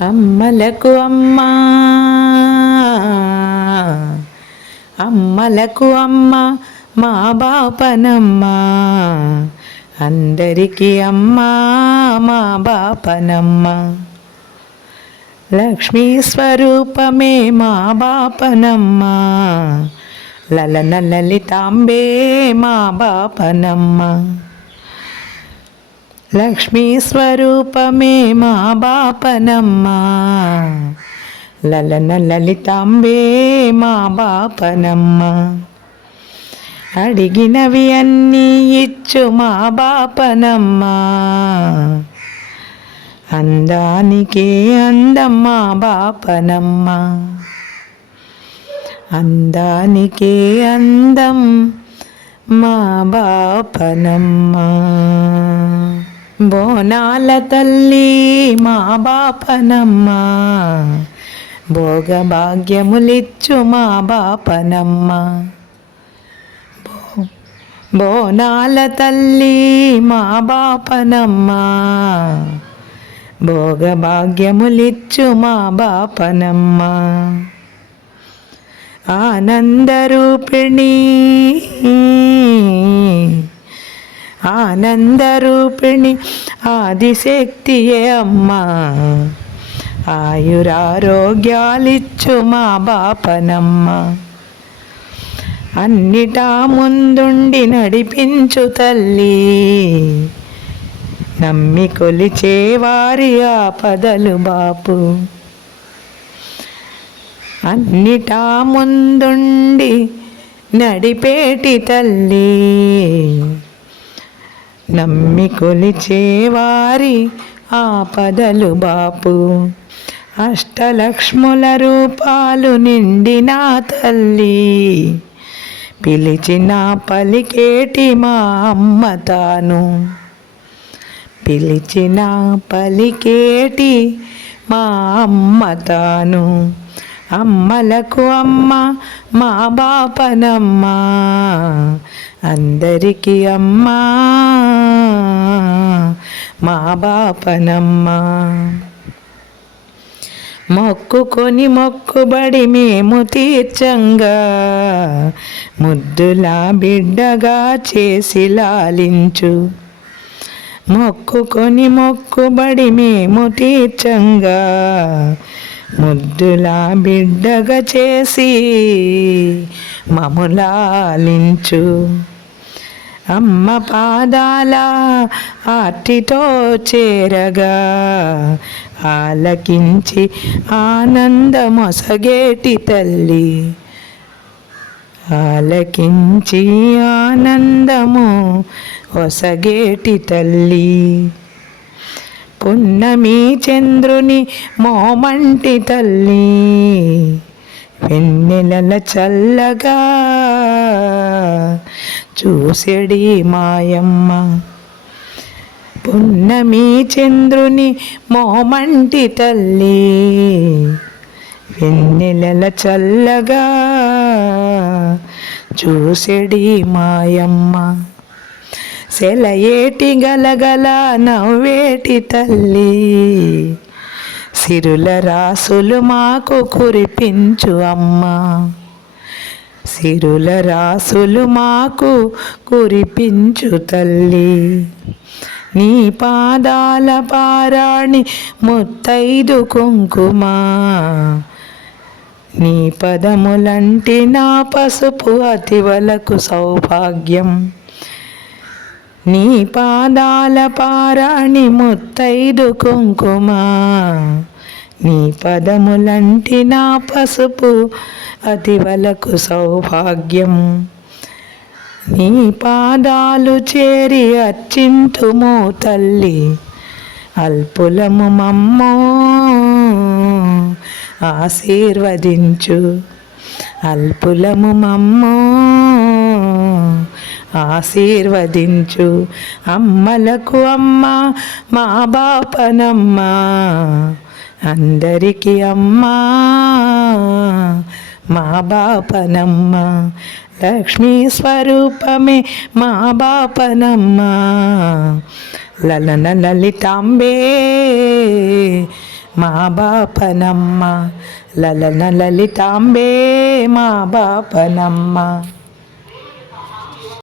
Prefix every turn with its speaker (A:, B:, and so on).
A: అమ్మలకు అమ్మ. అమ్మలకు అమ్మ మా బాపనమ్మ. అందరికీ అమ్మ మా బాపనమ్మ. లక్ష్మీ స్వరూపమే మా బాపనమ్మ. లలన లలితాంబే మా బాపనమ్మ. లక్ష్మీ స్వరూపమే మా బాపనమ్మ. లలన లలితాంబే మా బాపనమ్మ. అడిగినవి అన్నీ ఇచ్చు మా బాపనమ్మ. అందానికే అందం మా బాపనమ్మ. అందానికే అందం మా బాపనమ్మ. బోనాల తల్లి మా బాపనమ్మ. భోగభాగ్యములిచ్చు మా బాపనమ్మ. బోనాల తల్లి మా బాపనమ్మ. భోగభాగ్యములిచ్చు మా బాపనమ్మ. ఆనందరూపిణీ. ఆనందరూపిణి ఆదిశక్తియే అమ్మా. ఆయురారోగ్యాలిచ్చు మా బాపనమ్మ. అన్నిటా ముందుండి నడిపించు తల్లి. నమ్మి కొలిచే వారి ఆపదలు బాపు. అన్నిటా ముందుండి నడిపేటి తల్లి. నమ్మి కొలిచేవారి ఆపదలు బాపు. అష్టలక్ష్ముల రూపాలు నిండిన తల్లి. పిలిచిన పలికేటి మా అమ్మ తాను. పిలిచిన పలికేటి మా అమ్మ తాను. అమ్మలకు అమ్మ మా బాపనమ్మ అందరికీ అమ్మ మా బాపనమ్మ. మొక్కుకొని మొక్కుబడి మేము తీర్చంగా ముద్దులా బిడ్డగా చేసి లాలించు. మొక్కుకొని మొక్కుబడి మేము తీర్చంగా ముద్దులా బిడ్డగా చేసి మములాలించు. అమ్మ పాదాల ఆర్టితో చేరగా ఆలకించి ఆనందమొసగేటి తల్లి. ఆలకించి ఆనందము ఒసగేటి తల్లి. పున్నమి చంద్రుని మోమంటి తల్లి. వెన్నెలల చల్లగా చూసెడి మాయమ్మ. పున్నమి చంద్రుని మోమంటి తల్లి. వెన్నెలల చల్లగా చూసెడి మాయమ్మ. సెలయేటి గలగల నవ్వేటి తల్లి. సిరుల రాసులు మాకు కురిపించు అమ్మా. సిరుల రాసులు మాకు కురిపించు తల్లి. నీ పాదాల పారాణి ముత్తైదు కుంకుమ. నీ పదములంటి నా పసుపు అతివలకు సౌభాగ్యం. నీ పాదాల పారాణి ముత్తైదు కుంకుమ. నీ పదములంటి నా పసుపు అతివలకు సౌభాగ్యం. నీ పాదాలు చేరి అర్చింతుము తల్లి అల్పులము మమ్మో ఆశీర్వదించు. అల్పులము మమ్మో ఆశీర్వదించు. అమ్మలకు అమ్మ మా బాపనమ్మ అందరికీ అమ్మ మా బాపనమ్మ. లక్ష్మీ స్వరూపమే మా బాపనమ్మ. లలన లలితాంబే మా బాపనమ్మ. లలన లలితాంబే మా బాపనమ్మ.